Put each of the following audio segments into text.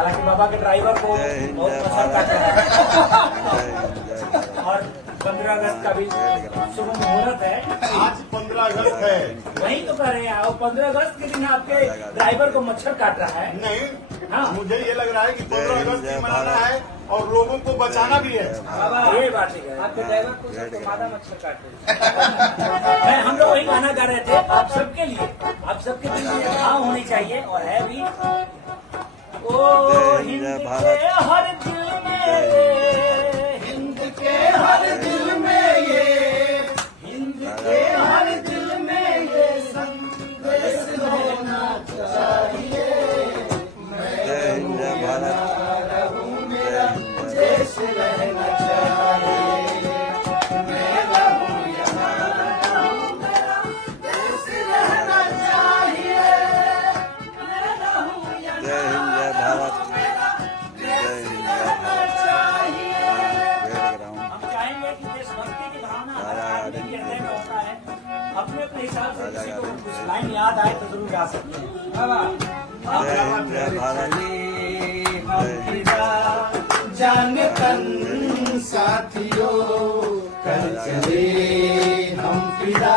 हालांकि बाबा के ड्राइवर को बहुत पसंद आता है और 15 अगस्त का भी शुभ मुहूर्त है। आज 15 अगस्त है। वही तो कर रहे हैं और 15 अगस्त के दिन आपके ड्राइवर को मच्छर काट रहा है। नहीं, हाँ। मुझे ये लग रहा है कि 15 अगस्त ही मनाना है और लोगों को बचाना भी है। बाबा ये बात है, आपके ड्राइवर को तो मादा मच्छर काट रहे। हम लोग वही गाना गा रहे थे आप सबके लिए, आप सबके दिल में भाव होनी चाहिए और है भी। ओ हिंद के हर दिल में, हिंद के हर दिल में ये, हिंद के हर दिल में ये संदेश होना चाहिए। मैं रहूं मेरा देश रहना चाहिए। मैं रहूं यहाँ रहूं मेरा देश रहना चाहिए। मैं रहूं यहाँ रहूं मेरा देश रहना चाहिए। हम चाहेंगे कि देशभक्ति की भावना हर आदमी के हृदय में होता है। अपने अपने हिसाब से किसी को कुछ लाइन याद आए तो जरूर गा सकते हैं। जान तन साथियों कर चले हम फिदा,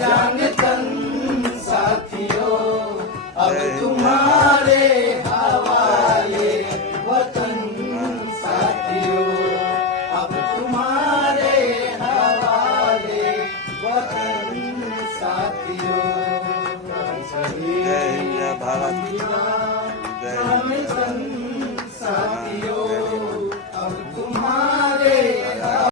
जान